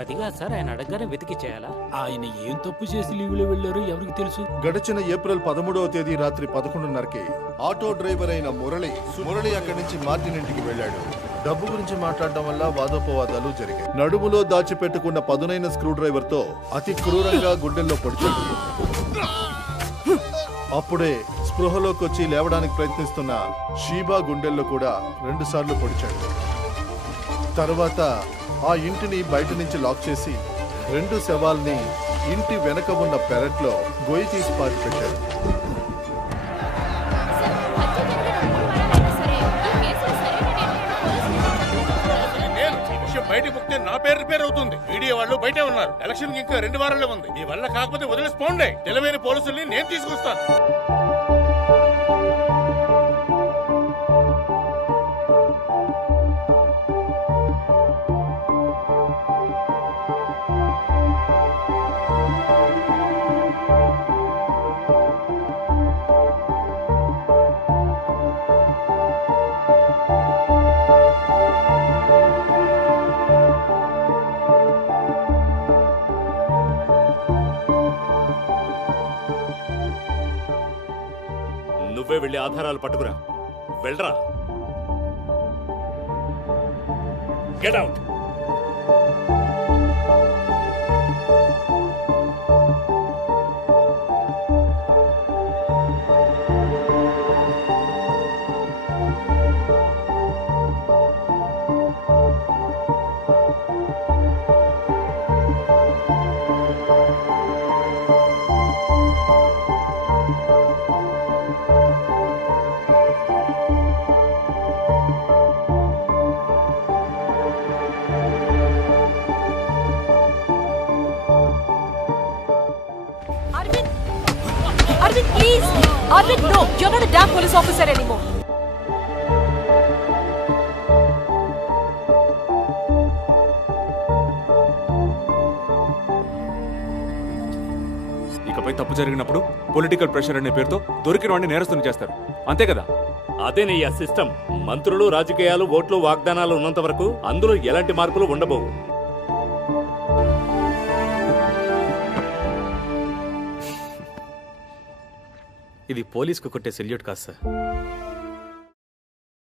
అదిగా సార్, ఆయన అడగగానే వెతికి చేయాలా? ఆయన ఏం తప్పు చేసి లీవ్లో వెళ్ళారో ఎవరికి తెలుసు? గడిచిన ఏప్రిల్ 13వ తేదీ రాత్రి 11:30కి ఆటో డ్రైవర్ అయిన మురళి అక్కడి నుంచి మార్టిన్ ఇంటికి వెళ్ళాడు. డబ్బు గురించి మాట్లాడడం వల్ల వాదోపవాదాలు జరిగాయి. నడుములో దాచిపెట్టుకున్న పదునైన స్క్రూ డ్రైవర్ తో అతి క్రూరంగా గుండెల్లో పొడిచాడు. అప్పుడే స్పృహలోకి వచ్చి లేవడానికి ప్రయత్నిస్తున్న షీబా గుండెల్లో కూడా 2 సార్లు పొడిచాడు. తర్వాత ఆ ఇంటిని బయట నుంచి లాక్ చేసి 2 శవాల్ని ఇంటి వెనక ఉన్న పెరట్లో గొయ్యి తీసి పాతి పెట్టాడు. బయటకు పోతే నా పేరు రిపేర్ అవుతుంది. మీడియా వాళ్ళు బయటే ఉన్నారు. ఎలక్షన్ ఇంకా 2 వారాలే ఉంది. మీ వల్ల కాకపోతే వదిలేసిపోండి. తెలివైన పోలీసుల్ని నేను తీసుకొస్తాను. నువ్వే వెళ్ళి ఆధారాలు పట్టుకురా. వెళ్ళరా. Get out. Arvind, please! Arvind, no! You're not a damn police officer anymore. ఇకపై తప్పు జరిగినప్పుడు పొలిటికల్ ప్రెషర్ అనే పేరుతో దొరికిన వాడిని నేరస్తుని చేస్తారు. అంతే కదా? అదేనయ్యా సిస్టమ్. మంత్రులు, రాజకీయాలు, ఓట్లు, వాగ్దానాలు ఉన్నంత వరకు అందులో ఎలాంటి మార్పులు ఉండబోవు. ఇది పోలీస్కు కొట్టే సెల్యూట్ కాదు సార్.